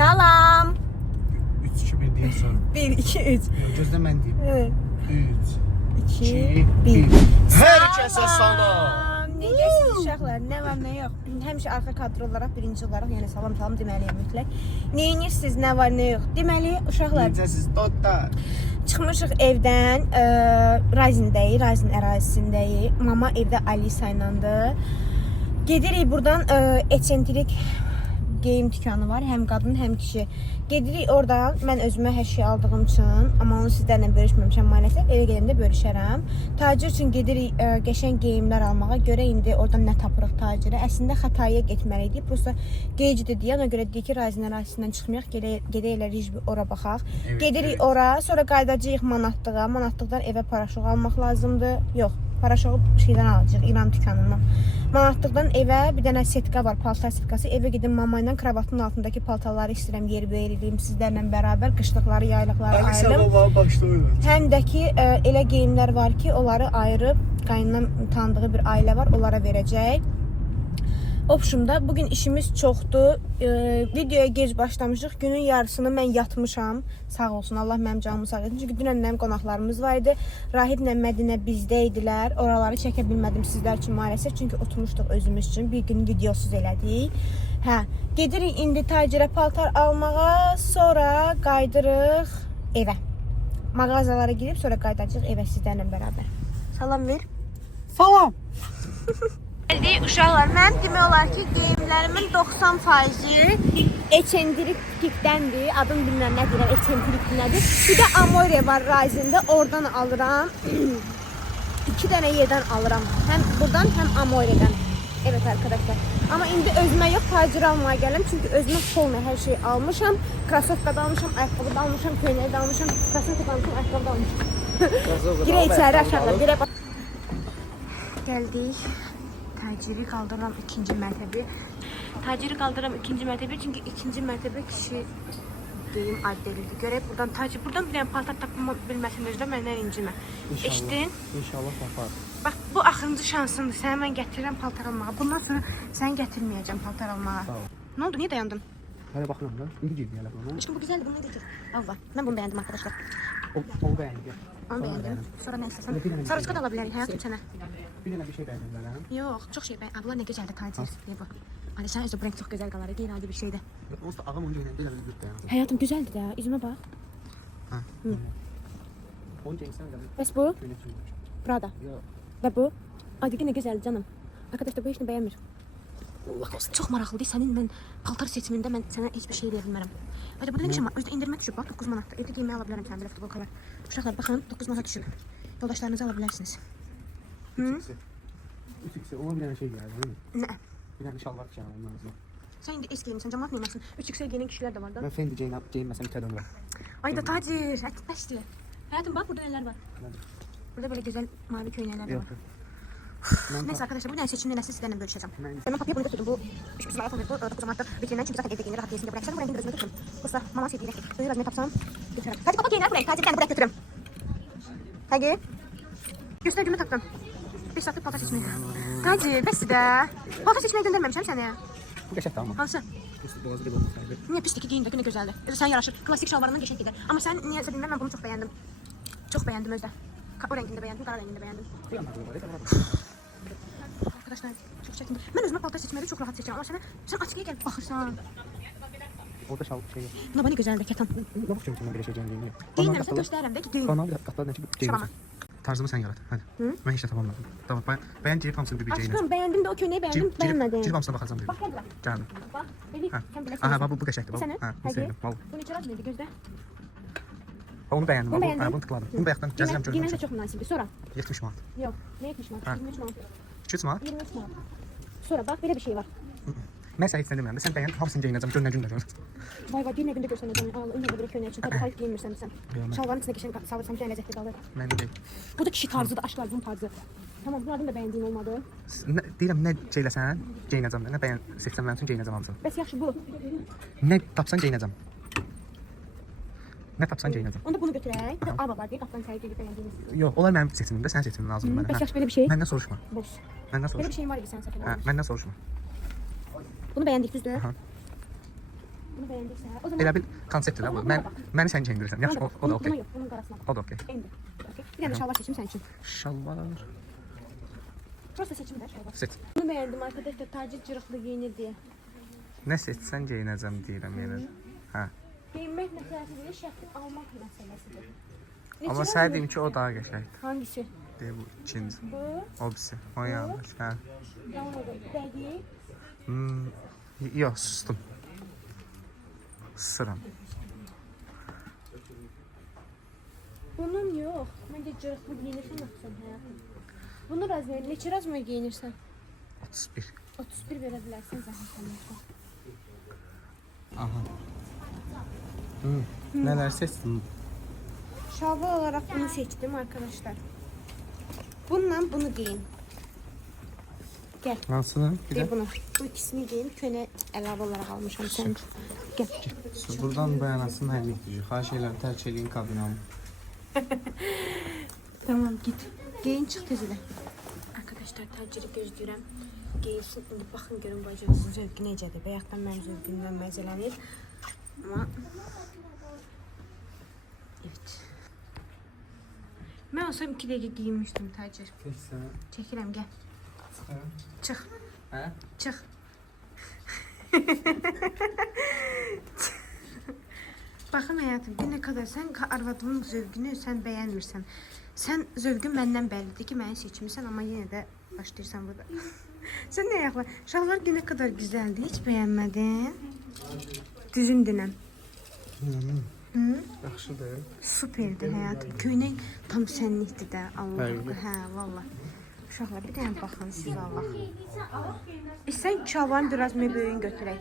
Salam. 3, 2, 1 diye sonra. 1, 2, 3. Gözde mən deyim. Evet. 3, 2, 2, 1. 1. Hər kəsə salam. Necəsiniz uşaqlar? Nə var, nə yox? Həmişə arxa kadr olaraq, birinci olaraq, yəni salam deməliyəm mütləq. Neyinirsiniz, nə var, nə yox? Deməli, uşaqlar, Necəsiz? Dotda. çıxmışıq evdən, Razindəyik, Razin ərazisindəyik. Mama evdə Alisa ilədir. Gedirik buradan eksentrik geyim dükanı var, həm qadın, həm kişi. Gedirik oradan, mən özümə hər şey aldığım üçün, amma onu sizlərlə bölüşməmişəm maalesef, evə gedəndə bölüşərəm. Tacir üçün gedirik qəşəng geyimlər almağa, görə indi oradan nə tapırıq tacirə. Əslində Xatayıya getməliydik, prosta gecdir deyə, ona görə deyik ki, Razin ərazisindən çıxmayaq, gedək elə Rijbi ora baxaq. Gedirik ora, sonra qaydacağıq Manatlığa, Manatlıqdan evə paraşok almaq lazımdır. Yox, paraşoku şeydən alacağıq, İran dükanından. Manatlıqdan evə bir dənə setka var, paltar setkası. Evə gedim mama ilə kravatın altındakı paltarları istəyirəm yer verileyim sizlərlə bərabər. Qışlıqları, yaylıqları ayırım. Həm də ki, elə geyimlər var ki, onları ayırıb qaynından tanıdığı bir ailə var, onlara verəcək. Opşumda bugün işimiz çoxdur. Videoya gec başlamışıq. Günün yarısını mən yatmışam. Sağ olsun, Allah mənim canımı sağ etsin. Çünki dünən mənim qonaqlarımız var idi. Rahiblə Mədinə bizdə idilər. Oraları çəkə bilmədim sizlər üçün maalesef. Çünki oturmuşduq özümüz üçün. Bir gün videosuz elədik. Hə, gedirik indi tacirə paltar almağa, sonra qaydırıq evə. Mağazalara girib sonra qaydacağıq evə sizlərlə bərabər. Salam ver. Salam. Uşaqlar, mən demək olar ki, geyimlərimin 90%-i eksentrik-tikdəndir. Adını bilmirəm, nə deyirəm, eksentrik nədir. Bir də Amore var Razində, oradan alıram. 2 dənə yerdən alıram. Həm buradan, həm Amore'dən. Evet arkadaşlar. Amma indi özümə yox, tacir almaya gələm. Çünki özümə polna hər şey almışam. Krasovka da almışam, ayaqqabı da almışam, köynəyi də almışam. Krasovka da almışam, ayaqqabı da almışam. Girək içəri aşağıda, birə bax. Gəldik. Taciri qaldıram ikinci mərtəbə. Taciri qaldıram ikinci mərtəbə çünki ikinci mərtəbə kişi geyim addelidir. Görək buradan tacir, buradan bir dənə paltar tapma bilməsin özdə məndən incimə. Eşitdin? İnşallah tapar. Bax bu axırıncı şansındır. Səni mən gətirirəm paltar almağa. Bundan sonra səni gətirməyəcəm paltar almağa. Nə oldu? Niyə dayandın? Hələ baxıram da. İndi girdi hələ bunu. İşte bu güzeldir. Bunu getir. Allah. Ben bunu beğendim arkadaşlar. O beğendi. Onu beğendim. Sonra ne istersen. Sarıçka da alabilirim hayatım sana. Bir dənə bir şey beğendim ben. Yok, çok şey beğendim. Abla ne güzeldi tacir. Ne bu? Hani sen özü bu renk çok güzel kalar. Giyin hadi bir şeyde. Onsuz da ağam onca ilə belə bir beğendim. Hayatım güzeldi de. Yüzüme bak. Ha. Onca insan da. Bes bu. Prada. Yok. Ve bu. Hadi yine güzeldi canım. Arkadaşlar bu işini beğenmir. Allah olsun. Çok maraqlı değil. Senin ben paltar seçiminde ben sana hiçbir şey diyebilmem. Hadi burada ne şey var? Özde indirme düşüp bak 9 manatda. Evde giymeyi alabilirim sen de futbolkalar. Uşaqlar bakın 9 manat düşüp. Yoldaşlarınızı alabilirsiniz. Hı? 3x'e ona bir dənə şey gəldi. Ne? Bir dənə şalvar tikən ondan sonra. Sen indi eski yenisin, cemaat neymesin? 3x'e giyinen kişiler de var da. Mən Fendi geyinməsəm itə dönürəm. Ay da tacir, başlı. Hayatım bak burada neler var. Burada böyle güzel mavi köynələr de var. Neyse arkadaşlar bu ne seçimini nasıl sizlerle bölüşeceğim. Ben kapıya bunu götürdüm. Bu 3 manat oldu. 9 manat vitrinden çünkü zaten evde giyinir rahat yerisinde bırakacağım. Bu rengini gözüme götürürüm. Kusta mama sevdiği renk. Böyle razmet tapsam götürürüm. Hadi baba giyinler buraya. Tacirden buraya götürürüm. Hadi. Göster cümle taktım. 5 saatlik paltar seçmeyi. Tacir besi de. Paltar seçmeye göndermemişim seni. Bu qəşəng tamam. Hansı? Boğazı bir olmasaydı. Niye pislik giyin de ne güzeldi. Sen yaraşır. Klasik şalvarından geçen gider. Ama sen niye bilmem ben bunu çok beğendim. Çok beğendim özde. O rengini de beğendim, kara rengini de beğendim. Arkadaşlar çok çekindim. Ben özüme paltar seçmeyi çok rahat seçeceğim ama sen açıkaya gel bakırsan. Orada şal şey. Buna bana güzeldi ketan. Ne bakacağım sana bir şey giyinmeye. Giyinirsen gösteririm de ki giyin. Kanal qatlardan ki geyim. Şabama. Tarzımı sen yarat. Hadi. Mən heç də tamamladım. Tamam. Ben girib hamısını bir geyinəcəm. Aşkım beğendim de o köynəyi beğendim beğenmedim. Girib hamısına baxacağam. Bak gel bak. Gəldim. Bak beni sen bilirsin. Aha bu qəşəngdir. Sənə? Ha, bu sevdim. Vallahi. Bunu içeri atmaydı gözde. Onu beğendim. Bunu beğendin? Bunu tıkladım. Bunu bayaqdan gəzirəm Giyinən görürəm. de çok münasibdi. Sonra. 70 manat. Yok. Ne 70 manat? 23 manat. 200 manat. 23 manat. Sonra bak böyle bir şey var. Mən sən heç nə demirəm. Sən bəyən hamısını geyinəcəm. Gör nə gündə gör. Vay vay bir ne günde görsen canım. Al önce böyle köynəyi için. Tabii hayır giyinmirsən sen. Yok, Şalvarın içine geçen salırsam şöyle lezzetli kalır. Mən deyim. Bu da kişi tarzıdır, aşk arzum tarzı. Tamam bunlardan da beğendiğin olmadı. Deyirəm nə şeyləsən, geyinəcəm. Nə bəyən seçsən mənim üçün geyinəcəm hamısını. Bəs yaxşı bu. Nə tapsan geyinəcəm. Nə tapsan geyinəcəm. Onda bunu götürək. Bir də aba var deyə qapdan çayı gedib beğendiğiniz. Yox, onlar mənim seçimimdə, sən seçimin lazımdır mənə. Bəs yaxşı böyle bir şey. Məndən soruşma. Boş. Məndən Böyle soruşma. bir şeyin var idi sən səfər. Hə, məndən soruşma. Bunu beğendik düzdür. Aha. Bunu beğendiyse. O zaman Elə bil konseptdir də bu. Məni sən geyindirirsən. Yaxşı, o da okey. Yok, bunun qarasına. O da okey. Endi. Okey. Bir dənə şalvar seçim sənin üçün. Şalvar. Prosta seçim ver şalvar. Seç. Bunu beğendim arkadaşlar. Tacir cırıqlı giyinir diye. Nə seçsən geyinəcəm deyirəm yenə. Hə. Giyinmək məsələsi deyil, şəkil almaq məsələsidir. Amma sənə deyim ki, o daha qəşəngdir. Hangisi? Deyə bu ikinci. Bu. O birisi. O yanlış. Hə. Yanıldı. Dəqiq. Yox, sustum. Sıram. Bunun yox. Məncə cırıqlı giyinirsən axsan həyatım. Bunu razmı? Neçə razmı giyinirsən? 31. 31 verə bilərsən zəhmət olmasa. Aha. Nələr seçdin? Şalvar olarak bunu seçtim arkadaşlar. Bununla bunu giyin. Gel. Hansını? Bir Gel də. bunu. Bu ikisini giyin. Köne əlavə olaraq almışam sən. Gel. Buradan dayanasın hər yetişir. Xahiş edirəm tərk eləyin kabinamı. Tamam git. Giyin çıx tezlə. Arkadaşlar taciri gözləyirəm. Giyinsin. İndi baxın görün bacınızın zövqü necədir. Bayaqdan mənim zövqümdən məzələnir. Amma evet. Mən olsam 2 dəqiqə giyinmişdim tacir. Keçsən. Çəkirəm gəl. Çıx. Hə? Çıx. Baxın həyatım, bir nə qədər sən arvadımın zövqünü sən bəyənmirsən. Sən zövqün məndən bəllidir ki, məni seçmirsən, amma yenə də başlayırsan burada. Sən nə ayaqlar? Şalvar nə qədər gözəldir, heç bəyənmədin. Düzün dinən. Yaxşıdır. Superdir həyatım. Köynək tam sənlikdir də. Allah. Bəli. Hə, valla. Uşaqlar bir dənə baxın siz Allah. İstən şalvarın biraz böyüyün götürək.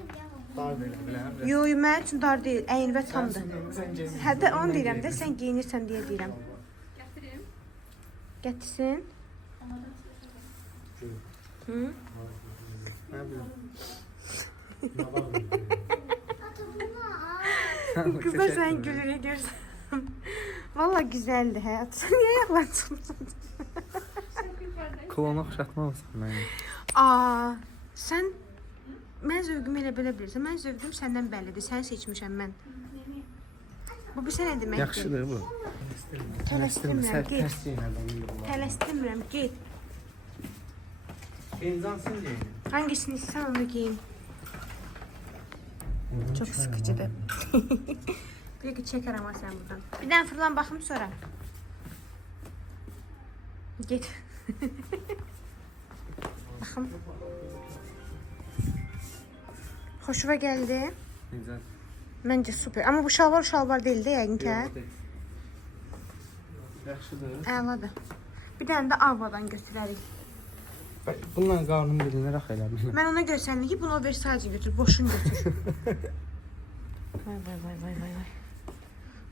Dar belə bilərəm. Yo, mənim üçün dar deyil, əyin və tamdır. Sən geyinirsən. Hə də onu deyirəm də, sən geyinirsən deyə deyirəm. Gətirsin. Hı? Nə bilim. Kızlar sən gülürü görsən. Valla güzeldi həyat. Sən niyə ayaqlarsın? Klona oxşatmamısan məni. Aa, sən mən zövqümü elə belə bilirsən. Mən zövqüm səndən bəllidir. Sən seçmişəm mən. Bu bir sənə deməkdir. Yaxşıdır bu. Tələsdirmirəm, get. Tərs geyinərəm. Tələsdirmirəm, get. Geyincansın geyinin. Hangisini istəsən onu giyin. Çok sıkıcıdır. Bir ki çeker ama sen buradan. Bir dənə fırlan baxım sonra. Get. Baxım. Hoşuma geldi. Güzel. Bence süper. Ama bu şalvar değil de yəqin ki. Yaxşıdır. Əladır. Bir dənə də Avvadan götürərik. Bununla qarnım bilinir axı elə bil. Mən ona görsəndim ki, bunu Versace götür, boşun götür. Vay.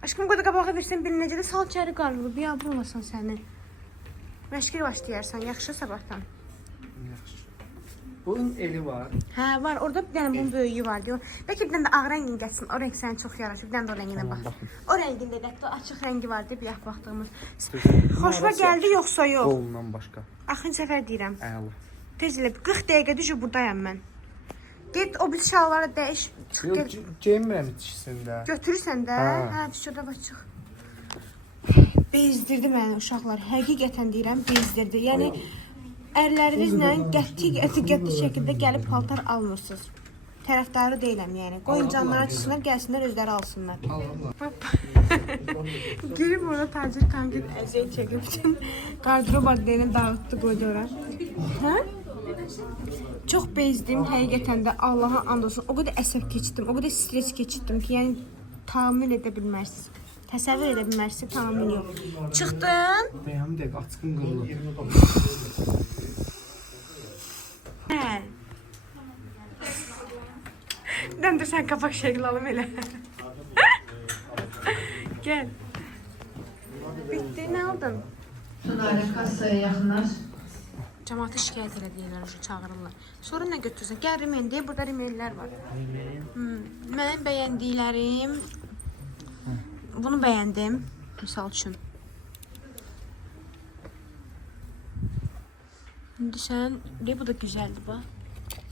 Aşkım qoda qabağa versən bir necə də sal içəri qarnını, bir yabır olmasan səni. Məşqə başlayarsan, yaxşı sabahdan. Yaxşı. Bunun eli var. Hə, var. Orada bir dənə bunun böyüyü var diyor. Bəlkə bir dənə də ağ rəngin gəlsin. O rəng sənə çox yaraşır. Bir dənə də o rənginə Tamam, bax. baxın. O rəngində də açıq rəngi var deyə bayaq baxdığımız. Xoşuma gəldi yoxsa yox? Qolundan başqa. Axırıncı səfər deyirəm. Əla. Tez elə 40 dəqiqə düşü buradayam mən. Get o bir şalvarı dəyiş. Çıx Yox, get. geyinmirəm içisində. Götürürsən də. Hə. Hə, düşürdə bax çıx. Bezdirdi məni uşaqlar. Həqiqətən deyirəm, bezdirdi. Yəni ərlərinizlə qəti şəkildə gəlib paltar almırsınız. Tərəfdarı deyiləm yəni. Qoyun canlara çıxsınlar, gəlsinlər özləri alsınlar. Girib orada tacir kanka əziyyət çəkib bütün qardırop adlarını dağıtdı qoydu ora. Hə? Çox bezdim həqiqətən də Allaha and olsun. O qədər əsəb keçirdim, o qədər stres keçirdim ki, yəni tahammül edə bilmərsiniz. Təsəvvür edə bilmərsiniz, tahammül yox. Çıxdın? Bəyəm də açqın qırılır. Hə. Dur sən qapak şəkil alım elə. Gəl. Bitti, nə aldın? Şunları kassaya yakınlar. Cəmaatı şikayət elədiyirlər, çağırırlar. Sonra nə götürürsən? Gəl rimel deyə, burada rimellər var. Mənim bəyəndiklərim... Bunu bəyəndim, misal üçün. İndi sən... Bu da gözəldir, bax.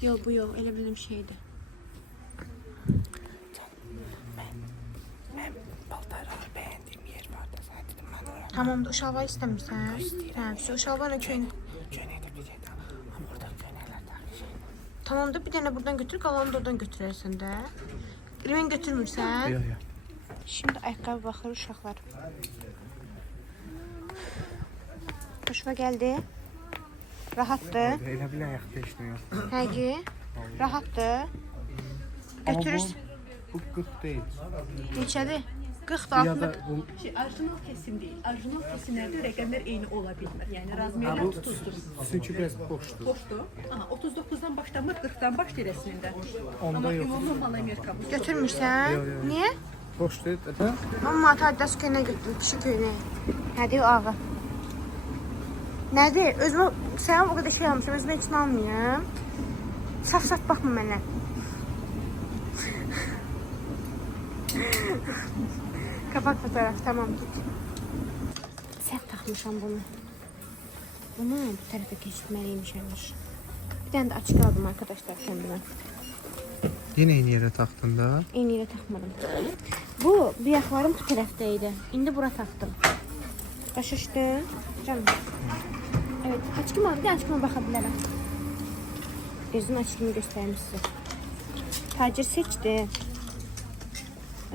Yox, bu yox, elə bilim şeydir. Tamam da o şalvar istəmirsən? Hə, o şalvarla köynə. Köynəkdə bir yerdə. Amma orada köynəklər də şey. Tamam da bir dənə buradan götür, qalanı da oradan götürərsən də. Rimen götürmürsən? Yox, yox. Şimdi ayaqqabı baxır uşaqlar. Xoşuma gəldi. Rahatdır. Elə bil ayaqda işləyir. Həqiqi. Rahatdır. Götürürsən. Bu 40 deyil. Neçədir? 40 da Ya 60. da bu Orijinal kesim değil. Orijinal kesimlerde rəqəmlər eyni ola bilmir. Yəni razmerlər bu tutuzdur. çünki biraz boşdur. Boşdur. Aha, 39'dan başlamır, 40'dan başlayır əslində. Onda Amma yox. ümumi mal Amerika bu. Götürmürsən? Yox, yox. Niyə? Boşdur da. Amma Adidas köynə götürüb, kişi köynəyi. Nədir o ağı? Nədir? Özümə, sən o qədər şey almışam, özümə heç nə almayım. Saf-saf baxma mənə. Kapak fotoğraf, tamam git. Səhv taxmışam bunu. Bunu bu tərəfə keçirməliymişəmiş. Bir dənə də açıq aldım arkadaşlar kendime. Yenə eyni yerə taxdın da. Eyni yerə taxmadım. Bu bıyaqlarım bu tərəfdə idi. İndi bura taxdım. Başa düşdün? Canım. Evet, açıqım var. Bir də açıqıma baxa bilərəm. Gözün açığını göstərmiş sizə. Tacir seçdi.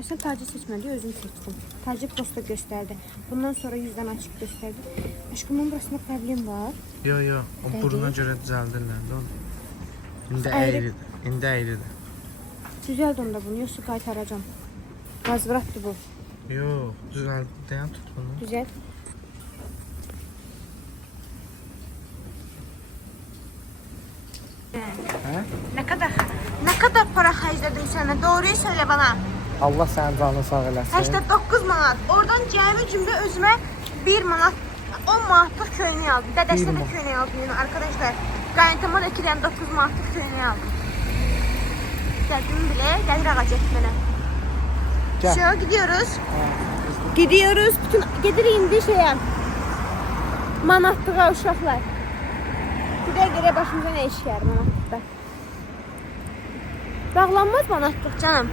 Sən tacir seçmədi, özüm seçdim. Tacir posta göstərdi. Bundan sonra 100-dən açıq göstərdi. Aşkımın burasında problem var. Yox, yox. O buruna görə düzəldirlər də onu. İndi Ayrı- əyridir. İndi əyridir. Düzəld onda bunu, yoxsa qaytaracağam. Vazvratdır bu. Yox, düzəldən tut bunu. Düzəld. Hə? Ne kadar para xərclədin sənə? Doğruyu söylə bana. Allah sənin canını sağ eləsin. 89 manat. Oradan cəmi cümlə özümə 1 manat, 10 manatlıq köynək aldım. Dədəsinə də köynək aldım yəni arkadaşlar. Qaynatama da 2 dənə 9 manatlıq köynək aldım. Gəldim bile, gəlir ağac etmənə. Gel. Şöyle gidiyoruz. Gidiyoruz. Bütün gedirik indi şeye. Manatlığa uşaqlar. Bir də görə başımıza ne iş gəlir manatlıqda. Bağlanmaz manatlıq canım.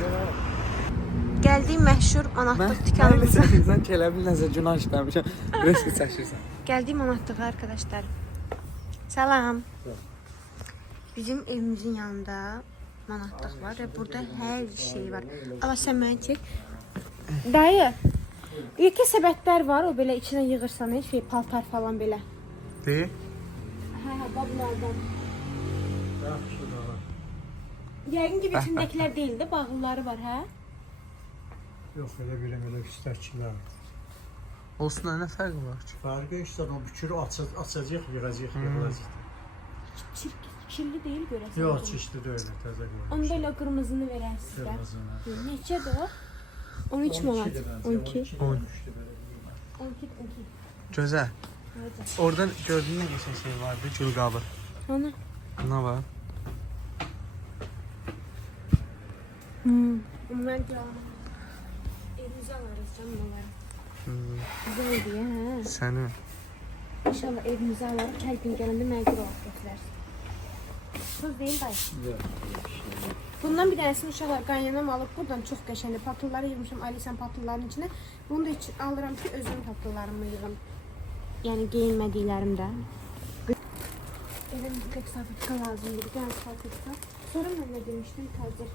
Gəldik məşhur manatlıq dükanımıza. Sən kələbi nəzə günah işləmişəm. Reski çəkirsən. Gəldik manatlığa arkadaşlar. Salam. Bizim evimizin yanında manatlıq var ve burada her şey var. Ama sen məni çək. Dayı, yekə səbətlər var, o belə içinə yığırsan, şey, paltar falan belə. Deyil. Hə, bablardan. Yəqin ki, içindəkilər deyil də, bağlıları var, hə? Yox, elə biləm, elə üstəkilər. Olsun, nə fərqi var ki? Fərqi işte o bükürü açacaq, yığacaq, yığılacaq. Kirli deyil görəsən. Yox, çişli də öyle, təzə qoyulmuş. Onda elə qırmızını verər sizə. Qırmızını. Neçədir o? 13 manat. 12. 10. 12. Gözəl. Hadi. Oradan gördün nə qəşəng şey vardı, gül qabı. Ana. Buna bax. Onlar da evimizə alırız canım onları. Güzel diye, hə? Səni. İnşallah evimizə alarıq, hər gün gələndə mənə bir olaq götürərsin. Söz deyil dayı. Bundan bir tanesini uşaqlar qaynanam alıb buradan çox qəşəngdir. Patılları yığmışam Alisan patılların içinə. Bunu da alıram ki özüm patıllarımı yığım. Yəni geyinmədiklərimdə. Evim tek salfetka lazımdır. Bir tane salfetka. Sonra mən nə demişdim tacir?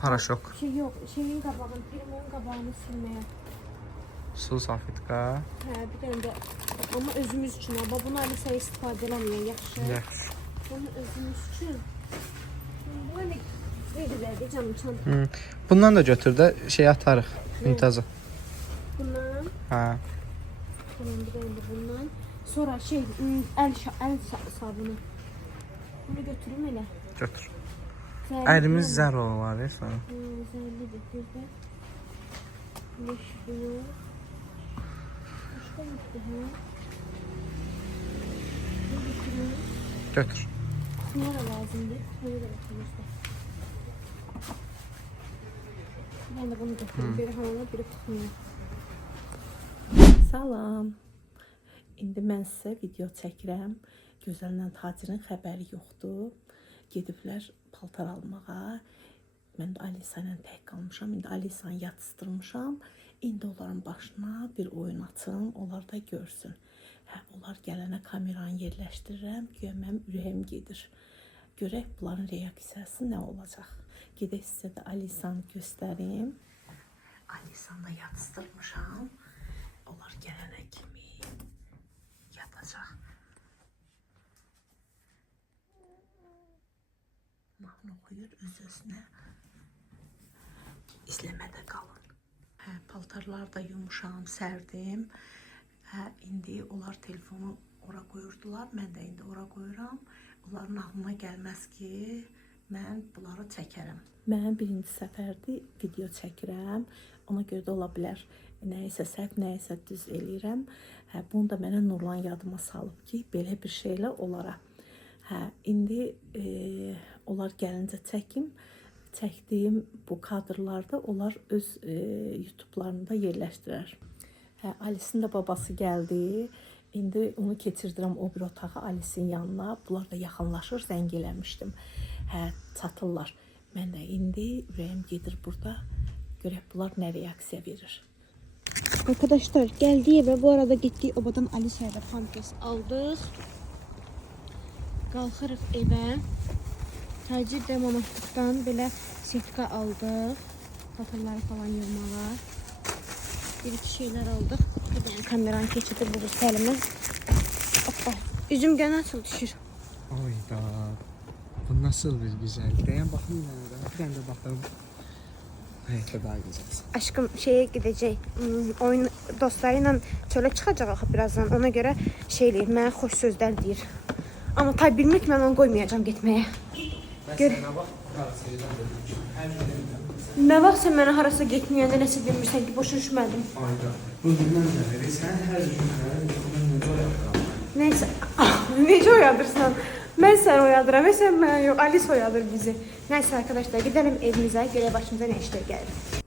Paraşok. Şey yok, şeyin qabağını, primonun qabağını silməyə. Su salfetka. Hə, bir dənə də amma özümüz üçün. Amma bunu Alisa'ya istifadə eləməyək, yaxşı? Yaxşı. Bunu özümüz üçün. Bu nə verir canım çanta. Bundan da götür də şey atarıq. Mintaza. Bundan, Hə. tamam bir dənə də bundan. Sonra şey, əl sabunu. Bunu götürüm elə. Götür. Zərli Əlimiz deyil. zər olar, sən. Zərlidir, gözdə. Leş bunu. Başqa yoxdur, hə? Bunu götürüm. Götür. Nere lazımdır? Böyle de bakımızda. Ben de bunu götürüm. Biri hamama, biri tıxmaya. Salam. İndi mən sizə video çəkirəm. Gözəllə Tacirin xəbəri yoxdur. Gediblər paltar almağa. Mən də Alisa ilə tək qalmışam. İndi Alisanı yatıstırmışam. İndi onların başına bir oyun açım, onlar da görsün. Onlar gələnə kameranı yerləşdirirəm, güya mənim ürəyim gedir. Görək bunların reaksiyası nə olacaq. Gedək sizə də Alisanı göstərim. Alisanı da yatızdırmışam. Onlar gələnə kimi yatacaq. Mahnı oxuyur öz-özünə. İzləmədə qalın. Paltarları da yumuşam, sərdim. İndi onlar telefonu ora qoyurdular, mən də indi ora qoyuram. Onların ağlına gəlməz ki, mən bunları çəkərəm. Mən birinci səfərdir video çəkirəm. Ona görə də ola bilər nəyisə səhv, nəyisə düz eləyirəm. Bunu da mənə Nurlan yadıma salıb ki, belə bir şeylə olara. İndi onlar gəlincə çəkim. Çəkdiyim bu kadrlarda onlar öz YouTube'larında yerləşdirər. Alice'in de babası geldi. İndi onu keçirdirəm o bir otağa Alice'in yanına. Bunlar da yaxınlaşır, zəng eləmişdim. Çatırlar. Mən də indi ürəyim gedir burada. Görək bunlar nə reaksiya verir. Arkadaşlar geldiği eve bu arada gittiği obadan Alisa'ya da pampers aldık. Qalxırıq evə. Tacir də mamalıqdan belə setka aldıq. Patırları falan yığmağa. Bir iki şeyler aldık. Bir tane kameranı keçirdi bu Səlimə. Hoppa. Üzüm gene açıl düşür. Ayda. Bu nasıl bir güzel. Dayan bakayım nerede. Bir tane de bakalım. Hayatta daha güzelsin. Aşkım şeye gidecek. Oyun dostlarıyla çölə çıxacaq axı birazdan. Ona görə şey eləyir. Mənə xoş sözlər deyir. Amma tabi bilmir ki, mən onu qoymayacağam getməyə. Gör. Nə vaxt sən mənə harasa getməyəndə nəsə demirsən ki, boşa düşmədim. Ayda. Bugündən bəri sən hər gün necə oyadırsan? Neyse. Necə oyadırsan? Mən səni oyadıram. Sən mənə yox. Alice oyadır bizi. Neyse arkadaşlar gidelim evimizə. Görək başımıza nə işlər gəlir.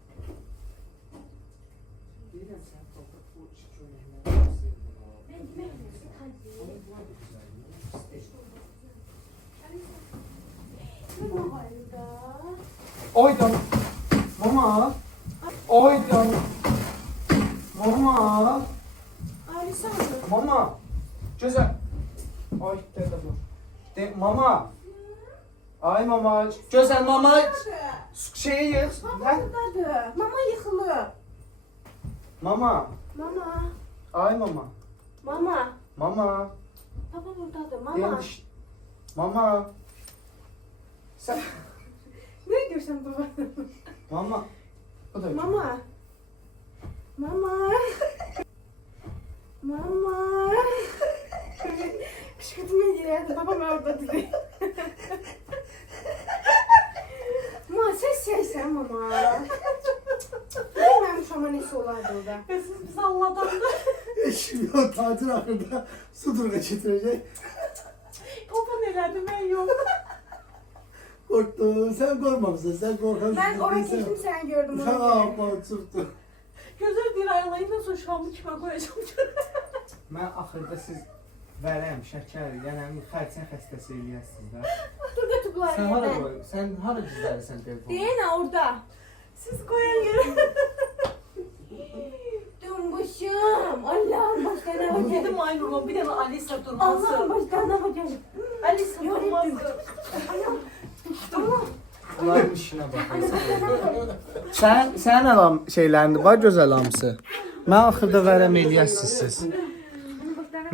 Oydan. Mama. Oydan. Mama. Alice aldı. Mama. Güzel. Ay dede bu. De mama. Ay mama. Güzel mama. Şeyi yık. Lan. Buradadır. Mama yıxılır. Mama. Mama. Ay mama. Mama. Mama. Baba buradadır. Mama. Demiş. Mama. Sen. Ne diyorsun baba? Mama. O da. Mama. Mama. Mama. Kışkırtma ediyor. Babam orada dedi. Mama sen mama. Bilmem şu an nesi olardı orada. Siz bizi Allah'tan da Şimdi o tatil hakkında su durga getirecek. topa nelerdi ben yok. Korktu. Sen korkmamışsın. Sen korkan. Ben oraya geçtim sen gördüm. Sen Onu ağabey çıktı. Gözler bir aylayından sonra şamlı kime koyacağım. Mən axırda siz vərəm, şəkər, yəni xərçəng xəstəsi eləyəsiniz də. dur götürdüler Sən hara yerden. qoy? Sən hara gizlədirsən telefonu? Diye ne orada? Siz koyan yere. Dumbuşum. Allah'ım başka ne bakacağım? Dedim aynı bir de Alisa Allah'ım durması. başka ne bakacağım? Alisa durması. Onların işinə baxırsan. Sən alam şeylərində var gözəl hamısı. Mən axırda vərəm eləyəsiniz siz.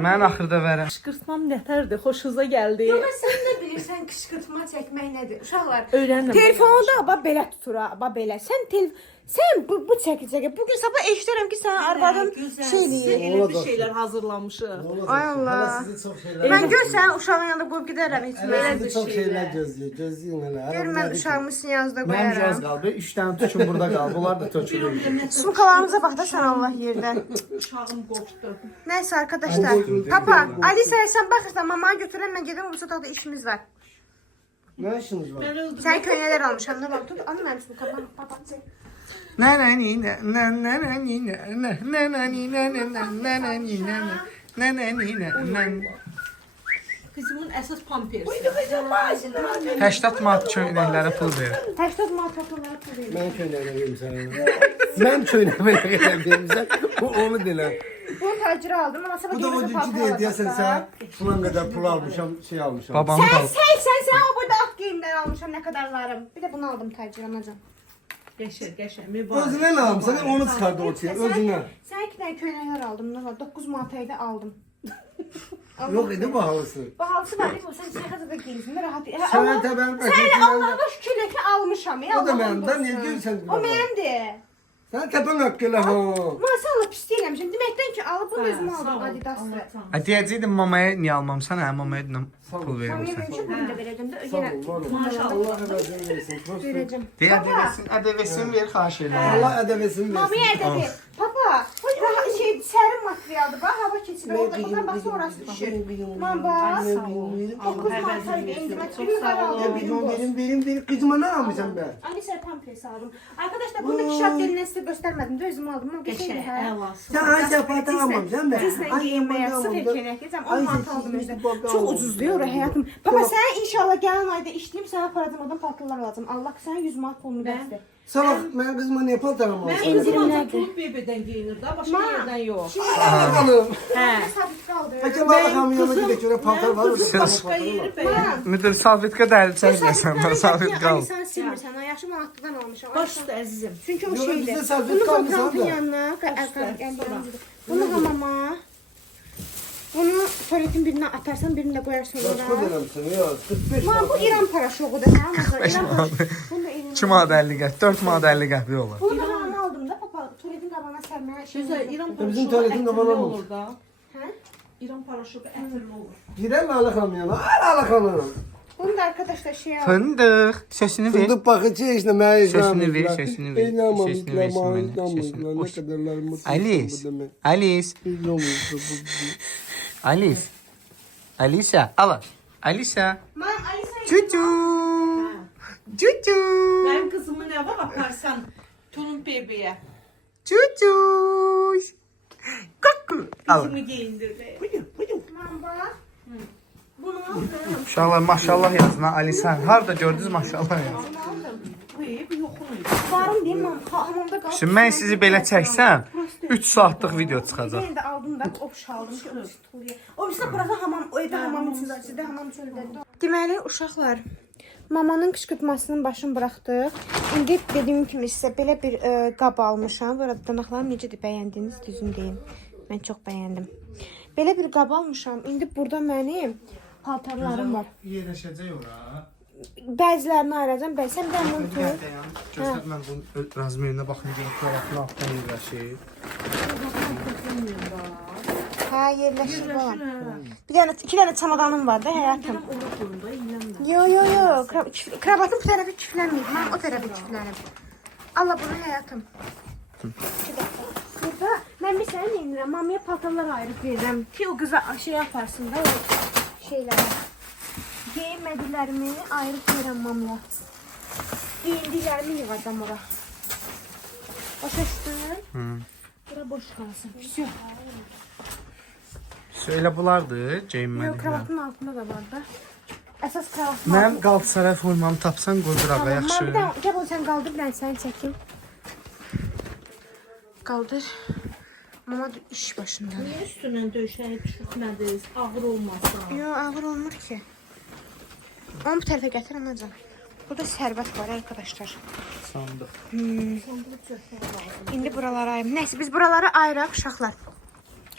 Mən axırda vərəm. Kışkırtmam nətərdir, xoşunuza gəldi. Ama sen ne bilirsen kışkırtma çekmek nedir? Uşaqlar. Öyrənirəm. Telefonda aba belə tutur ha, aba belə. Sen bu çəkəcək. Bugün sabah eşidirəm ki sən arvadın şey eləyir. Elə bir şeyler hazırlamışıq. Ay Allah. Sizi çox şeylər. Mən gör sən uşağın yanında qoyub gedərəm heç Hələ mən. sizi çox şeylər gözləyir. Gözləyin hələ. Gör mən uşağımı sizin yanınızda Mənim az qoyaram. qaldı. 3 dənə töküm burada qaldı. Onlar da tökülür. Sumkalarımıza bax da sən Allah yerdə. Uşağım koptu. Neyse arkadaşlar. Papa, Alisa sen baxırsan mamanı götürəm mən gedim bu otaqda işimiz var. Nə işiniz var? Sən köynələr almışam. Nə var? Tut, alın mənim sumkamı. Papa. Qızımın əsas pampersi. 80 manat köynəklərə pul verir. 80 manat paltarlara pul verir. Mən köynəyinə verim sənə. Mən köynəyimə verim sən. Onu deylə. Bunu tacirə aldım. Ama sabah Bu da o dünkü deyil deyəsən sən falan qədər pul almışam, şey almışam. Babamın pal. Sen o burada ak giyimler almışam ne kadarlarım. Bir de bunu aldım tacirə anacan. Qəşəng, mübarək. Özünə nə almışsan? Onu çıxardı ortaya, özünə. Sen 2 tane köynəklər aldım. Ne var? 9 manataydı aldım. Yox idi bahalısı. Bahalısı var değil mi? Sen seyahata da giyinsin de rahat. Sənə təbən Sen Allah'a şükürle ki almışam ya. O da Allah'ın mənim, da niyə olsun. deyirsən? O mənimdir. Sən təpən haqqıyla ha. Maşallah pis deyilmişim. Deməkdən ki alıp bunu özüm aldım Adidas'ı. Deyəcəkdim mamaya niyə almamısan? Hə, mamaya dinəm pul Mamaya verirsən. dönüşü bunu da vereceğim de. Sağ Yine ol, var ol. Allah əvəzini versin. Prosto. vereceğim. Deyə ədəvəsin ver, xahiş edirəm. Allah ədəvəsini Mamiye versin. edebi. Papa, rahat şey serin materialdı. Bak hava keçilir. Orada bundan baksa orası düşür. Mamba. 9 manataydı. İndimek birini ben aldım. Birini boz. Verim. Qızıma nə almışam mən? Alisa pampers aldım. Arkadaşlar bunu da kişat dilinden size göstermedim de özüm aldım. Ama geçeydi Qəşəng, ha. əlası. Sən Ayşə patı almamışam mən. Cinsle giyinmeye sıfır kenekeceğim. 10 manat aldım özde. Çok Çok ucuzluyor hayatım. Baba sen inşallah gelen ayda işleyip sana paradan oradan paltarlar alacağım. Allah sana 100 manat pulunu versin. Sabah mən qızıma niyə paltar almamışam? Mən qızım İndirimlərdir. ancaq tulub bebedən geyinir də, başqa yerdən yox. Alım. Sabit kaldı. Bəlkə babaxamın yanına gedək görə paltar var. Başqa yeri bəyən. Müdür salvetka dəli çəkməsən, mən salvet qal. Ali sen silmirsən. Ha, yaşım manatlıdan almışam. Baş üstə əzizim. Çünkü o Yok, şeydi. bizde salfet Bunu kalmış kontrantın abla. yanına. Bunu hamama. Bunu tuvaletin birine atarsan birine de koyarsın Başqa oraya. deyirəm ya. 45 Aman bu İran paraşoğudur ha. İran paraşoğu. Bunu da İran. 2 manat 50 qəpik, 4 manat 50 qəpik olur. Bunu da hamama aldım da papa. Tuvaletin qabağına sərməyə şey. Gözəl, İran Bizim paraşoku tuvaletin ətirli qabağı olur da. Hə? İran paraşoku ətirli olur. Girəm mi Alaxanın yanına? Al Alaxanın. Bunu da arkadaşlar şey aldım. Fındıq, səsini ver. Fındık bakıcı işte mən Sesini ver, sesini ver. Sesini versin mənə, sesini. Ne Hoş. kadarlar mutlu. Alice, Alice, Alice. Alisa, ala. Alisa. Mam Alisa. Cucu. Cucu. Mənim qızımı nə var aparsan tulum bebeyə. Cucu. Kuku. Al. Qızımı geyindirdi. Mam bak. Bunu aldım. Uşaqlar maşallah yazın ha Alisa. Harda gördünüz maşallah yazın. Bunu aldım. Bu ev yoxun. Varım deyim mam. Hamamda qaldım. Şimdi mən sizi belə çəksəm 3 saatlıq video çıxacaq. Ben de aldım da opuş aldım ki o tutuluyor. O bizdə burada hamam, o evdə hamam içində, hamam çöldədir. Deməli uşaqlar, mamanın qışqırtmasının başını buraxdıq. İndi dediyim kimi sizə belə bir qab almışam. Burada dırnaqlarım necədir, bəyəndiniz, düzün deyin. Mən çox bəyəndim. Belə bir qab almışam. İndi burada mənim paltarlarım var. Yerləşəcək ora. Bəzilərini ayıracağam, sən bir yandan tut. Göstər mən bunun razmerinə baxın görüm toaletini altdan yerləşir. Hə, yerləşir falan. Bir dənə, 2 dənə çamadanım var da həyatım. Yo. Kravatın bu tərəfi kiflənməyib. Mən o tərəfi kiflənib. Allah bunu həyatım. Burada mən bir sənə neyinirəm? Mamaya paltarlar ayırıb verirəm ki o qıza şey yaparsın da o şeylərə. Geyinmədiklərimi ayırıb verirəm mamaya. Geyindiklərimi yığacam ora. Başa düşdün? Bura boş qalsın. Всё. Elə bulardır Yox, geyinməliklər. kravatın altında da var da. Əsas kravatın Mənim Qalatasaray formamı tapsan qoydurağa yaxşı. Bir də gəl sən qaldır, mən səni çəkim. Qaldır. Mama iş başındadır. Niyə üstündən döşəyi düşürtmədiniz? Ağır olmasın. Yox, ağır olmur ki. Onu bu tərəfə gətir anacan. Burada sərvət var arkadaşlar. Sandıq. İndi buraları ayırım. Nəysə biz buraları ayıraq uşaqlar.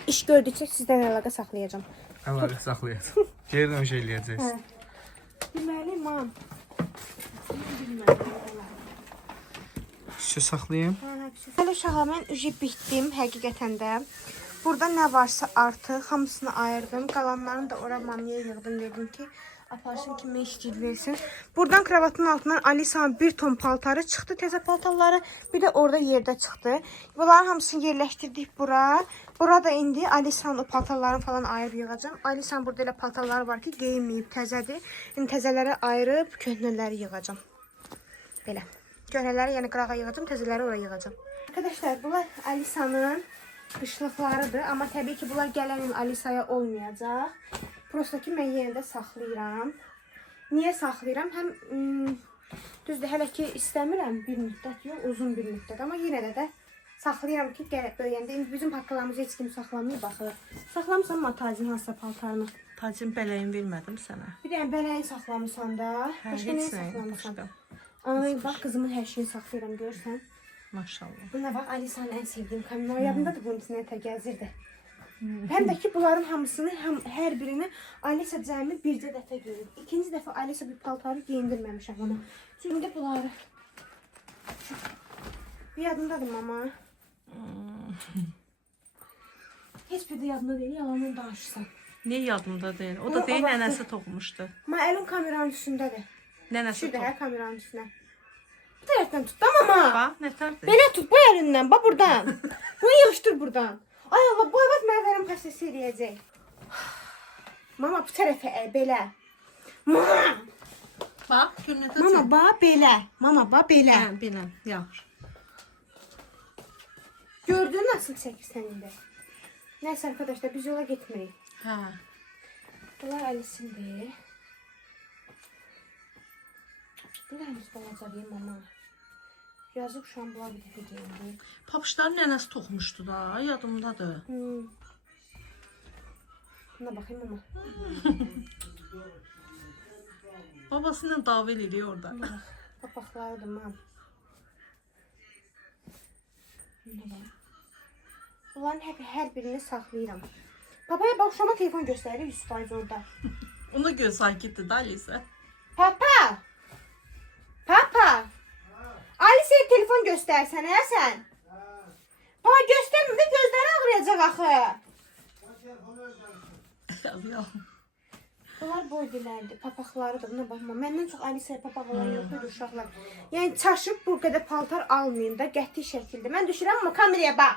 İş gördükcə sizdən əlaqə saxlayacağam. Əlaqə saxlayacaq. Geri dönüş eləyəcəksiniz. Deməli, mam. Şu saxlayayım. Hələ uşaqlar, mən ücə bitdim həqiqətən də. Burada nə varsa artıq hamısını ayırdım. Qalanlarını da ora mamaya yığdım, dedim ki aparsın kimi işləyir versin. Buradan kravatın altından Alisa'nın bir ton paltarı çıxdı, təzə paltarları. Bir də orada yerdə çıxdı. Bunların hamısını yerləşdirdik bura. Burada indi Alisa'nın o paltarlarını falan ayırıb yığacağım. Alisa'nın burada elə paltarları var ki, geyinməyib, təzədir. İndi təzələri ayırıb köhnələri yığacağım. Belə. Köhnələri yəni qırağa yığacağım, təzələri oraya yığacağım. Arkadaşlar, bunlar Alisa'nın qışlıqlarıdır. Amma təbii ki, bunlar gələn il Alisa'ya olmayacaq. Prosta ki mən yenə də saxlayıram. Niyə saxlayıram? Həm düzdür, hələ ki istəmirəm bir müddət, yox, uzun bir müddət. Amma yenə də saxlayıram ki, gərək böyüyəndə. İndi bizim paqqalarımızı heç kim saxlamayıb baxır. Saxlamısan mı Tacin hansısa paltarını? Tacın bələyini vermədim sənə. Bir dənə bələyi saxlamısan da. Başqa nəyi saxlamısan? Ay, bax, qızımın hər şeyini saxlayıram, görürsən. Maşallah. Buna bax, Alisanın ən sevdiyim kamera. Yadındadır bunun içində nətə gəzirdi. Həm də ki, bunların hamısını, hər birini Alisa cəmi bircə dəfə geyinir. İkinci dəfə Alisa bir paltarı geyindirməmişəm ona. Çünki bunları... Bir yadındadır mama. Heç bir də yadında deyil, yalanın danışsan. Niyə yadımda deyil? O da deyil, nənəsi toxumuşdu. Əlim kameranın üstündədir. Nənəsi Şurada, toxumuşdu. kameranın üstünə. Bu tərəfdən tut da mama. Bax, nətərdir? Belə tut bu əlindən, bax buradan. Bunu yığışdır buradan. Ay Allah, bu əvət mənə vərəm xəstəsi eləyəcək. Mama, bu tərəfə əy, belə. Mama, Bax, gör nə mama, bax, belə. Mama, bax, belə. Hə, biləm, yaxşı. Gördün nasıl çəkirsən indi? Nəysə arkadaşlar, biz yola getmirik. Hə. Bunlar Alisindir. Bunlar henüz balaca deyim mama. Yazıq şu an bunlar bir dəfə geyindi. Papışların nənəsi toxumuşdu da, yadımdadır. Buna baxayım mama. Babası ilə dava eləyirik orada. Papaqlarıdır mam. Bunların hər birini saxlayıram. Papaya bax, uşama telefon göstərir 100% orada. Ona göre sakitdi da Alisa. Papa! Papa! Alisa'ya telefon göstərsənə ya sən. Papa göstərmir də gözləri ağrıyacaq axı. Yazıyalım. Bunlar boydilərdi, papaqlarıdır. Buna baxma. Məndən çox Alisa'ya papaq olan yox idi uşaqlar. Yəni çaşıb bu qədər paltar almayın da qəti şəkildə. Mən düşürəm amma kameraya bax.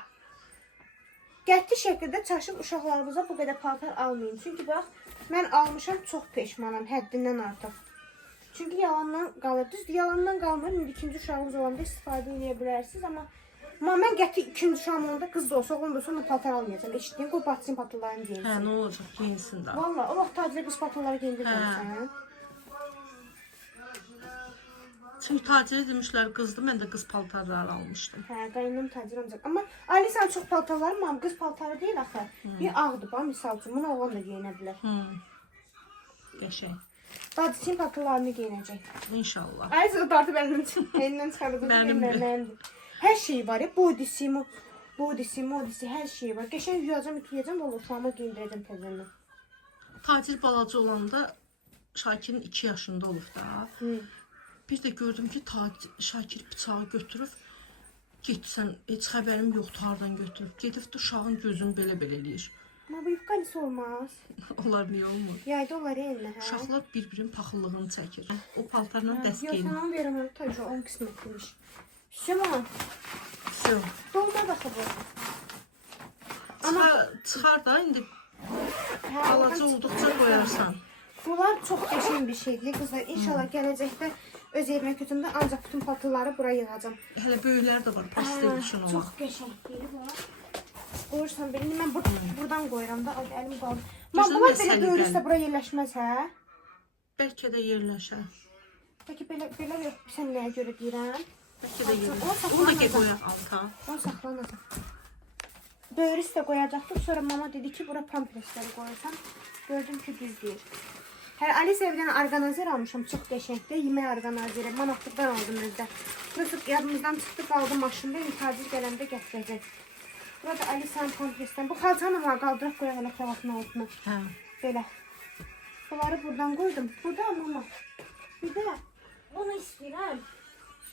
Qəti şəkildə çaşıb uşaqlarımıza bu qədər paltar almayın. Çünki bax, mən almışam, çox peşmanam, həddindən artıq. Çünki yalandan qalır. Düzdür, yalandan qalmır. İndi ikinci uşağınız olanda istifadə edə bilərsiniz. Amma mən qəti ikinci uşağım olanda qız da olsa, oğlum da olsa ona paltar almayacam. Eşitdiyim, qoy batsın paltarlarını geyinsin. Hə, nə olacaq, geyinsin də. Valla, o vaxt tacirə qız paltarları geyindirməmişsən. Çünki tacirə demişlər qızdı, mən də qız paltarları almışdım. Hə, qaynım tacir ancaq. Amma Alisanın çox paltarları var, qız paltarı deyil axı. Bir ağdır, bax, misal üçün, bunu oğlan da geyinə bilər. Qəşəng. Bacısının paltarlarını geyinəcək. İnşallah. Alisa da dartıb əlindən çıxardı. Mənimdir. Hər şey var ya, bodisi, modisi, hər şey var. Qəşəng yuyacam, ütüləyəcəm, valla uşağıma geyindirəcəm təzəndən. Tacir balaca olanda Şakirin 2 yaşında olub da. Bir də gördüm ki, Şakir bıçağı götürüb, getsən, heç xəbərim yoxdur hardan götürüb. Gedib uşağın gözünü belə-belə eləyir. Amma bu yufqanisi olmaz. Onlar niyə olmur? Yayda onlar elinə, hə? Uşaqlar bir-birinin paxıllığını çəkir. O paltarla dəst Yox, geyinir. sən onu verim, onu tacı, 10 qismətlimiş. Süleyman, Всё. dolma baxı bu. Çıxar da indi Hə, balaca olduqca qoyarsan. bunlar çox qəşəng bir şeydir qızlar. İnşallah gələcəkdə öz evimə kötümdə ancaq bütün paltarları bura yığacam. Hələ böyüklər də var, pastel üçün olan. Çox qəşəngdir bu. Qoyursan belə, mən buradan qoyuram da, əlim qaldı. Gözəl Bunlar məsələ belə böyürsə gəlir. bura yerləşməz, hə? Bəlkə də yerləşər. Peki belə yox, sən nəyə görə deyirəm? Bəlkə də yerləşər. Onu da qoyaq alta. Onu saxlanacaq. Böyrü üstə qoyacaqdım, sonra mama dedi ki, bura pampresləri qoyursan. Gördüm ki, düz deyir. Hər Alisa evdən orqanazir almışam, çox qəşəngdir. Yemək orqanaziri, manatlıqdan aldım özdə. Burası yadımızdan çıxdı, qaldı maşında, tacir gələndə gətirəcək. Burada Alisa'nın kompresdən. Bu xalçanı var, qaldıraq qoyaq elə kravatın altına. Hə. Belə. Bunları buradan qoydum. Burada mama. Bir də onu istəyirəm.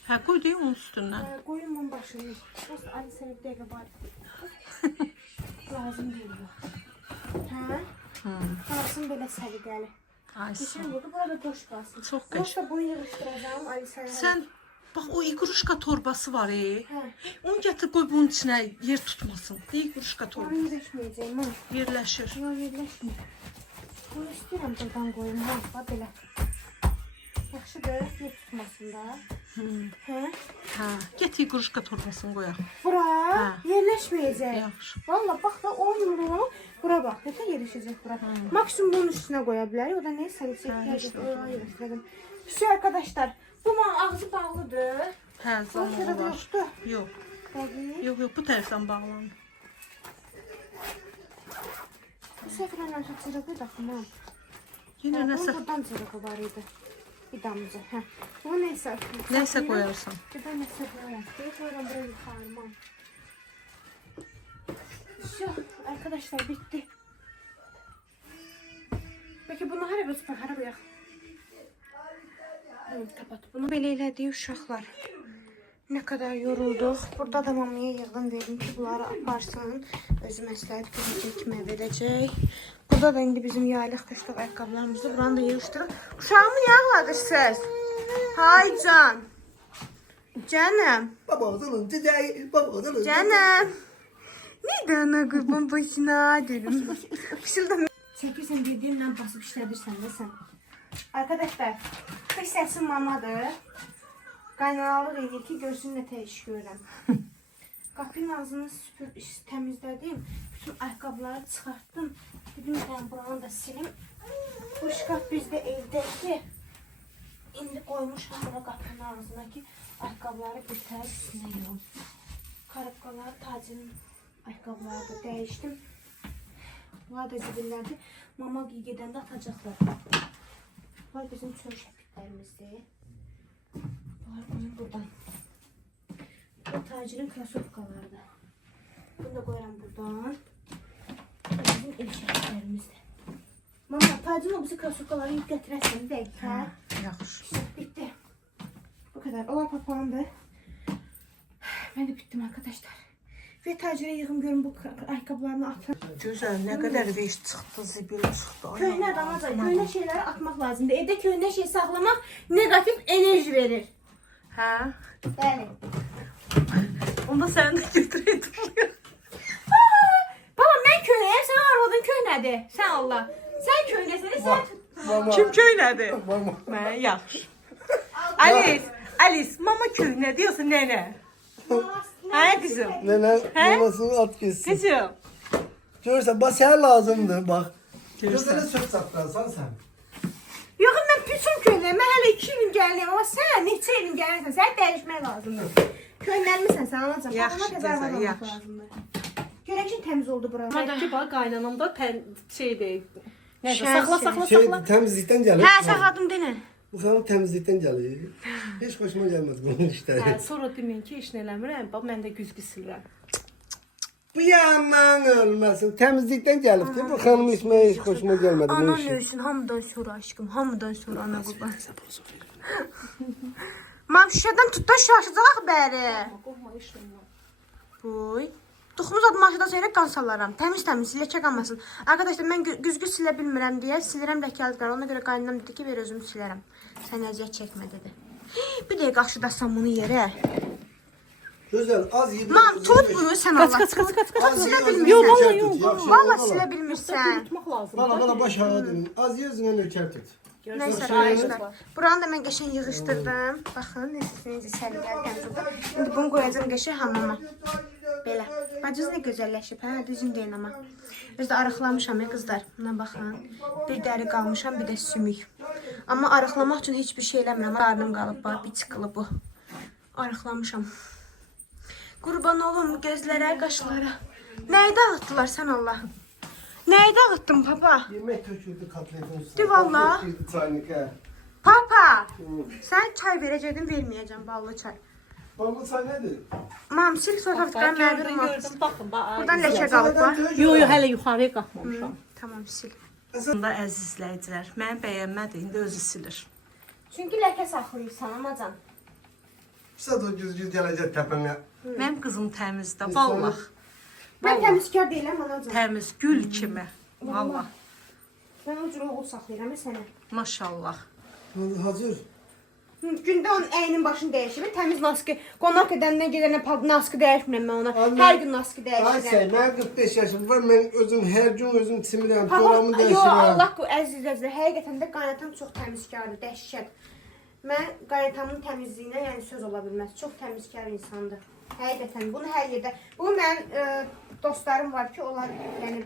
Hə, qoy deyim onun üstündən. Qoyun bunun başını. Prosta Alisa'ya bir dəqiqə var. Lazım deyil bu. Hə? Qalsın belə səliqəli. Ay, Keçən burada, burada boş qalsın. Çox qəşəng. Prosta boyun yığışdıracağım Alisa'ya. Sən bax o iqruşka torbası var. Hə. Onu gətir qoy bunun içinə yer tutmasın. İqruşka Onu torbası yerləşməyəcəyim, ha. yerləşir. Yox, yerləşmir. Bunu istəyirəm buradan qoyum, ha, bax belə. Yaxşıdır, bir tutmasın da. Hə? Hə, get iqruşka torbasını qoyaq. Bura Hə. yerləşməyəcək. Yaxşı. Valla bax da olmur. Bura bax, nətə yerləşəcək bura. Maksimum bunun üstünə qoya bilərik. O da nə sənəcək yerləşdirdim. Şu arkadaşlar, bu mal ağzı bağlıdır. Hə, Bu sırada zamanı var. yoxdur. Yox, Bəli. yox, bu tərəfdən bağlanır. Bu səfərlə aşağı çırığı da xanım. Yenə nəsə, Buradan çırığı var idi. Bir damcı. Hə. Bu nəysə. nəsə qoyarsan. Bir də nəsə qoyarım. Qoyuram buraya yuxarıma. Şu arkadaşlar bitti. Peki bunu hara götürək, hara qoyaq? Kapat. Bunu belə elədik uşaqlar. Ne kadar yorulduk. Burada da mamaya yığdım verdim ki bunları aparsın. Özü məsləhət görəcək, kimə verəcək. Burada da indi bizim yaylıq qışlıq ayaqqabılarımızı buranı da yığışdırıq. Uşağımı niyə ağladırsınız? Hay can. Canım. Babamızın çiçeği, babamızın Canım. Neydi ana qurban başına dedim. Fışıldım. Çəkirsən dediyimlə basıb işlədirsən də sən. Arkadaşlar, bu səsim mamadır. Qaynalıq edir ki, görsün nə iş görürəm. Qapının ağzını təmizlədim. Bütün ayaqqabıları çıxartdım. Dedim mən buranı da silim. Bu şkaf bizdə evdədir. İndi qoymuşam bura qapının ağzına ki, ayaqqabıları bir tərəf üstünə yığım. Karıpqaları tacının ayaqqabıları da dəyişdim. Bunlar da zibillərdir. Mama gedəndə atacaqlar. Bunlar bizim çöl şəpiklərimizdir. Bunlar onun buradan. Bu tacirin krasovkalarıdır. Bunu da qoyuram buradan. Bu bizim ev şəpiklərimizdir. Mama, tacın o bizi krasovkaları yük gətirəsən bir dəqiqə. Yaxşı. İşte bitti. Bu kadar. Olan papağandı. Ben de bittim arkadaşlar. Ve tacire yığım görün bu ayakkabılarını atın. Gözəl, nə qədər veş çıxdı, zibil çıxdı. Ay, Köhnə Allah, damaca, Allah. köhnə şeyləri atmaq lazımdır. Evdə köhnə şey saxlamaq negativ enerji verir. Hə? Bəli. Onda səni də götürək. Baba mən köhnəyəm, sən arvadın köhnədir. Sən Allah. Sən köhnəsən, sən... Kim köynədir? Mama. Mən yaxşı. Alice, mama köhnədir yoxsa nənə? Hə qızım? Nene He? mamasını at gitsin. Qızım. Görürsen bak sen lazımdı bak. Görürsən. Gözüne söz saklarsan sen. Yox, mən bütün köhnəyəm. Mən hələ 2 ilin gəliyəm, amma sən neçə ilin gəlirsən, sən dəyişmək lazımdır. Köhnəlmisən sən, anacaq. Yaxşı, Baxma təzər gözəl, olmaq yaxşı. lazımdır. Görək ki, təmiz oldu bura. Ki bax qaynanamda şeydir. Nəsə Şəhər saxla şey. saxla Şey saxla. temizlikten gelir. Hə, saxladım denən. Bu sana temizlikten gelir. Hiç hoşuma gelmez bunun işte. Hə, sonra deməyin ki, işini eləmirəm. Bax mən də güzgü silirəm. Bu yandan ölmesin. Temizlikten gelip de bu hanım ismi hiç hoşuma gelmedi bunun Anan işi. ölsün, hamıdan sonra aşkım, hamıdan sonra ana qurban. Mam şişədən tut da şaşacaq bəri. Qoyma işləmə. Boy. Toxumuz admaşıdan sonra qan salaram. Təmiz, ləkə qalmasın. Arkadaşlar, mən güzgü silə bilmirəm deyə silirəm ləkəli qan. Ona görə qaynanam dedi ki, ver özüm silərəm. Sən əziyyət çəkmə dedi. Bir dəqiqə qaşıdasan bunu yerə. Güzel az yedi. Mam, tut bunu sən Allah. Kaç. Az silə ye özüne bilmirsən. nöker tut. Yaxşı, Valla valla. silə bilmirsən. Tutmaq lazım. Bana baş ağrıdın. Az ye özüne nöker tut. Nəysə arkadaşlar, buranı da mən qəşəng yığışdırdım. Baxın, necə səliqəli təmizdir. İndi bunu qoyacağım qəşəng hamama. Belə. Bacınız nə gözəlləşib, hə? Düzün deyin amma. Özdə arıqlamışam ya qızlar. Buna baxın. Bir dəri qalmışam, bir də sümük. Amma arıqlamaq üçün heç bir şey eləmirəm. Qarnım qalıb, bax, bir çıxılı bu. Arıqlamışam. Qurban olum gözlərə, qaşlara. Nəyi dağıtdılar sən Allah? Nəyi dağıtdın papa? Yemek töküldü katletin üstüne. De valla. Bir çaynik he. Papa! Sən çay verəcəkdin, verməyəcəm, ballı çay. Ballı çay nedir? Mam, sil fotoğrafları məbir ol. Gördüm, baxın, bax. Buradan ləkə qalıb, bax. Yo, hələ yuxarıya qalxmamışam. Tamam, sil. Bunda əziz izləyicilər, mən bəyənmədi, indi özü silir. Çünki ləkə saxlayırsan, amacan. Sad o güz gelecek tepene. Mənim qızım təmizdir, vallah. Mən təmizkar deyiləm, anacan. Təmiz, gül kimi. Vallah. Mən o cür oğul saxlayıram sənə. Maşallah. Hazır. Gündə onun əynin başını dəyişir. Təmiz naskı, qonaq edəndən gedənə naskı dəyişmirəm mən ona. Anne. Hər gün naskı Ay dəyişirəm. sen ben 45 yaşım var ben özüm her gün özüm simirəm, Papa, doramı yo, değişirəm. Allah əziz, həqiqətən də qaynatam çox təmizkardır, dəhşət. Mən qaynətamın təmizliyinə, yəni söz ola bilməz. Çox təmizkar insandır. Həqiqətən bunu hər yerdə. Bu mən dostlarım var ki, onlar yəni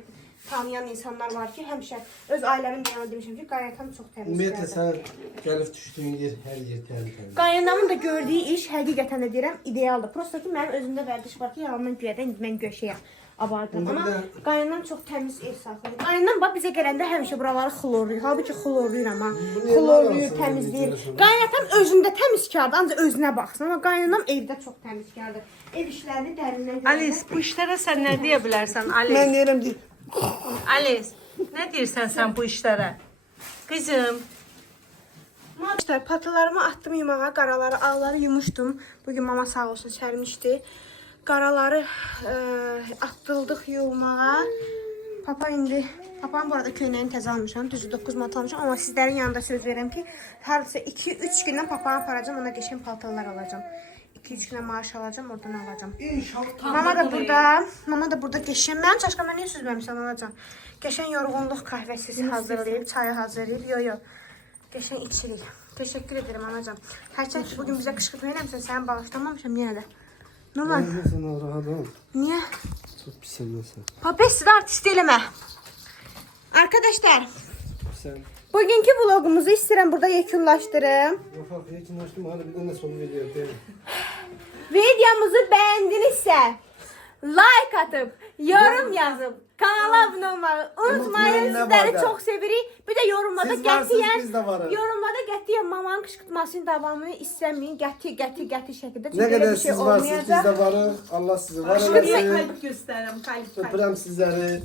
tanıyan insanlar var ki, həmişə öz ailəmin yanına demişəm ki, qaynətam çox Ümumiyyətlə təmizkardır. sən gəlib düşdüyün yer hər yer təmiz. Qaynanamın da gördüyü iş həqiqətən də deyirəm idealdır. Prosta ki, mənim özümdə vərdiş var ki, yalandan güyədən indi mən göşəyəm. Abardım. Onda Amma bir də- qaynanam çox təmiz ev saxlayır. Qaynanam bax bizə gələndə həmişə buraları xlorluyur. Halbuki xlorluyur amma. niyə Xlorluyur, narahatsın, təmizləyir. necə Qaynatan özündə təmizkardır, ancaq özünə baxsın. Amma qaynanam evdə çox təmizkardır. Ev işlərini dərindən görür. Alice, bu işlərə sən nə deyə bilərsən, Alice? Mən deyirəm ki, Alice, nə deyirsən sən bu işlərə? Qızım, Arkadaşlar patalarımı attım yumağa, qaraları, ağları yumuşdum. Bugün mama sağ olsun çərmişdi. Qaraları atdırdıq yumağa. Papam bu arada köynəyini təzə almışam, düzü 9 manat almışam. Amma sizlərin yanında söz verirəm ki, hardasa 2-3 gündən papamı aparacam, ona qəşəng paltarlar alacam. 2-3 günə maaş alacam, oradan alacam. inşallah. Mama da burada qəşəng. Mənim çaşqama niyə süzməmişsən alacam? Qəşəng yorğunluq kahvəsi hazırlayıb, çayı hazırlayıb. Yo. Qəşəng içirik. Təşəkkür edirəm anacan. Hərçənd ki, bugün bizə qışqırtma eləmişsən, səni bağışlamamışam yenə də. Nə var? Mən rahatam. Niyə? Çox pis olmasın. Papes də artist eləmə. Arkadaşlar, Sən. bugünkü vlogumuzu istəyirəm burada yekunlaşdırım. Yox, yekunlaşdım. Hala bir dənə son video deyim. Videomuzu bəyəndinizsə like atıp, yorum yazıp, kanala abunə olmayı unutmayın. Unutmayın, nə Sizləri var da? çox sevirik. Bir də yorumlarda Siz varsınız, biz də varıq. Yorumlarda qətiyyən mamanın qışqırtmasının davamını istəməyin. Qəti şəkildə. Çünki Nə elə qədər bir şey siz varsınız, biz olmayacaq. də varıq. Allah sizi var başqa bir eləsin. kalp göstərirəm, kalp. Öpürəm sizləri.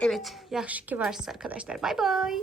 Evet, yaxşı ki varsınız arkadaşlar. Bay bay.